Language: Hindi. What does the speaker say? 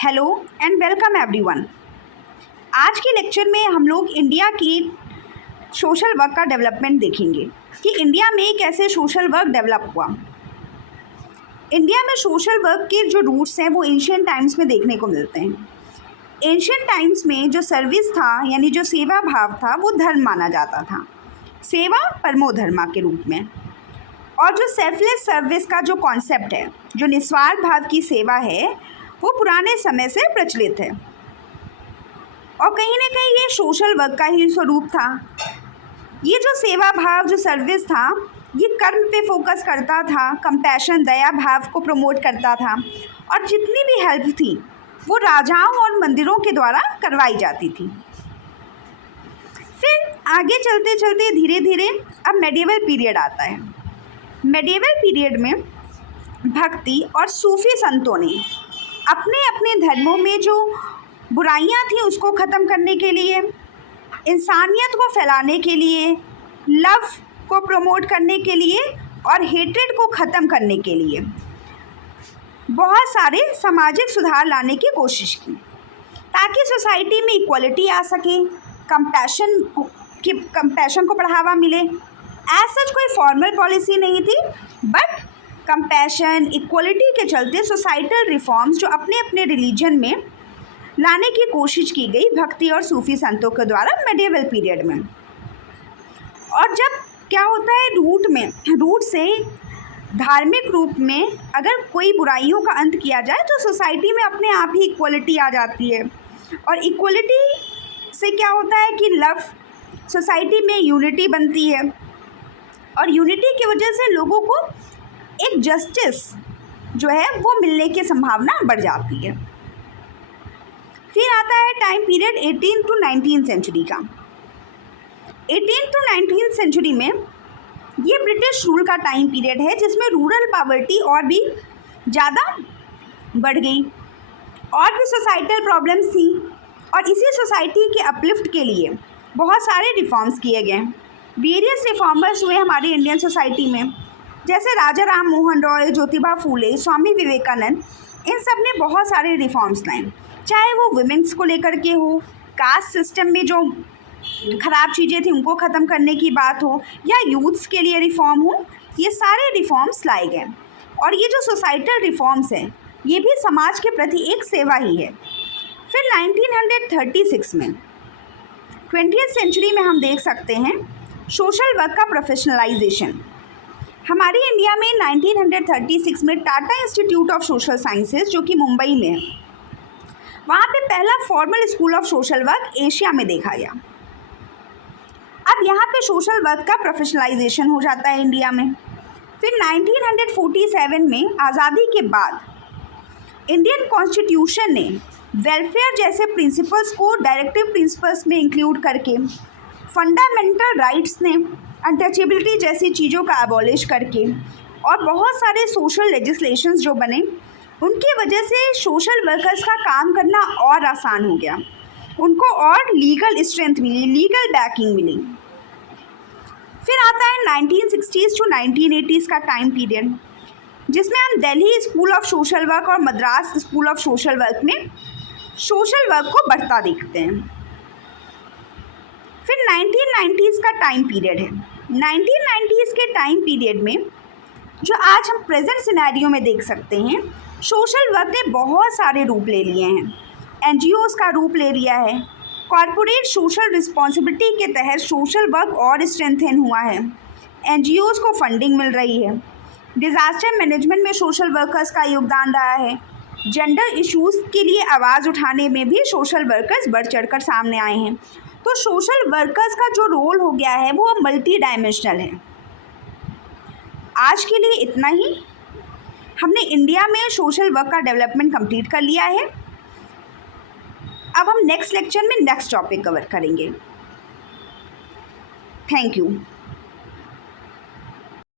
Hello and welcome everyone. आज के लेक्चर में हम लोग इंडिया की सोशल वर्क का डेवलपमेंट देखेंगे कि इंडिया में कैसे सोशल वर्क डेवलप हुआ। इंडिया में सोशल वर्क के जो रूट्स हैं वो एंशिएंट टाइम्स में देखने को मिलते हैं। एंशिएंट टाइम्स में जो सर्विस था यानी जो सेवा भाव था वो धर्म माना जाता था, सेवा परमो धर्मा के रूप में। और जो सेल्फलेस सर्विस का जो कॉन्सेप्ट है, जो निस्वार्थ भाव की सेवा है, वो पुराने समय से प्रचलित है और कहीं ना कहीं ये सोशल वर्क का ही स्वरूप था। ये जो सेवा भाव, जो सर्विस था, ये कर्म पे फोकस करता था, कंपैशन, दया भाव को प्रमोट करता था और जितनी भी हेल्प थी वो राजाओं और मंदिरों के द्वारा करवाई जाती थी। फिर आगे चलते चलते धीरे धीरे अब मेडिएवल पीरियड आता है। मेडिएवल पीरियड में भक्ति और सूफी संतों ने अपने अपने धर्मों में जो बुराइयां थी उसको ख़त्म करने के लिए, इंसानियत को फैलाने के लिए, लव को प्रमोट करने के लिए और हेट्रेड को ख़त्म करने के लिए बहुत सारे सामाजिक सुधार लाने की कोशिश की ताकि सोसाइटी में इक्वलिटी आ सके, कंपैशन को बढ़ावा मिले। एज सच कोई फॉर्मल पॉलिसी नहीं थी, बट कंपैशन, इक्वलिटी के चलते सोसाइटल रिफॉर्म्स जो अपने अपने रिलीजन में लाने की कोशिश की गई भक्ति और सूफी संतों के द्वारा मेडिएवल पीरियड में। और जब क्या होता है, रूट से धार्मिक रूप में अगर कोई बुराइयों का अंत किया जाए तो सोसाइटी में अपने आप ही इक्वलिटी आ जाती है। और इक्वलिटी से क्या होता है कि लव, सोसाइटी में यूनिटी बनती है और यूनिटी की वजह से लोगों को एक जस्टिस जो है वो मिलने की संभावना बढ़ जाती है। फिर आता है टाइम पीरियड 18 to 19 सेंचुरी का। 18 to 19 सेंचुरी में ये ब्रिटिश रूल का टाइम पीरियड है जिसमें रूरल पॉवर्टी और भी ज़्यादा बढ़ गई और भी सोसाइटल प्रॉब्लम्स थी और इसी सोसाइटी के अपलिफ्ट के लिए बहुत सारे रिफॉर्म्स किए गए। वेरियस रिफॉर्मर्स हुए हमारी इंडियन सोसाइटी में, जैसे राजा राम मोहन रॉय, ज्योतिबा फूले, स्वामी विवेकानंद, इन सब ने बहुत सारे रिफॉर्म्स लाए, चाहे वो वुमेन्स को लेकर के हो, कास्ट सिस्टम में जो ख़राब चीज़ें थी उनको ख़त्म करने की बात हो, या यूथ्स के लिए रिफॉर्म हो, ये सारे रिफॉर्म्स लाए गए। और ये जो सोसाइटल रिफॉर्म्स हैं ये भी समाज के प्रति एक सेवा ही है। फिर 1936 में 20th सेंचुरी में हम देख सकते हैं सोशल वर्क का प्रोफेशनलाइजेशन। हमारी इंडिया में 1936 में Tata institute of social sciences, जो कि मुंबई में है, वहाँ पे पहला formal school of social work Asia में देखा गया। अब यहाँ पे सोशल वर्क का प्रोफेशनलाइजेशन हो जाता है इंडिया में। फिर 1947 में आज़ादी के बाद इंडियन कॉन्स्टिट्यूशन ने वेलफेयर जैसे प्रिंसिपल्स को डायरेक्टिव प्रिंसिपल्स में इंक्लूड करके, फंडामेंटल राइट्स ने अनटचेबिलिटी जैसी चीज़ों का अबॉलिश करके और बहुत सारे सोशल लेजिस्लेशंस जो बने, उनकी वजह से सोशल वर्कर्स का काम करना और आसान हो गया, उनको और लीगल स्ट्रेंथ मिली, लीगल बैकिंग मिली। फिर आता है 1960s to 1980s का टाइम पीरियड, जिसमें हम Delhi school of social work और Madras school of social work में सोशल वर्क को बढ़ता देखते हैं। फिर 1990s का टाइम पीरियड है। 1990s के टाइम पीरियड में जो आज हम प्रेजेंट सिनेरियो में देख सकते हैं, सोशल वर्क ने बहुत सारे रूप ले लिए हैं। एनजीओज़ का रूप ले लिया है, कॉरपोरेट सोशल रिस्पॉन्सिबिलिटी के तहत सोशल वर्क और स्ट्रेंथन हुआ है, एनजीओज़ को फंडिंग मिल रही है, डिज़ास्टर मैनेजमेंट में सोशल वर्कर्स का योगदान रहा है, जेंडर इश्यूज़ के लिए आवाज़ उठाने में भी सोशल वर्कर्स बढ़ चढ़कर सामने आए हैं। तो सोशल वर्कर्स का जो रोल हो गया है वो मल्टी डायमेंशनल है। आज के लिए इतना ही। हमने इंडिया में सोशल वर्क का डेवलपमेंट कंप्लीट कर लिया है। अब हम नेक्स्ट लेक्चर में नेक्स्ट टॉपिक कवर करेंगे। Thank you.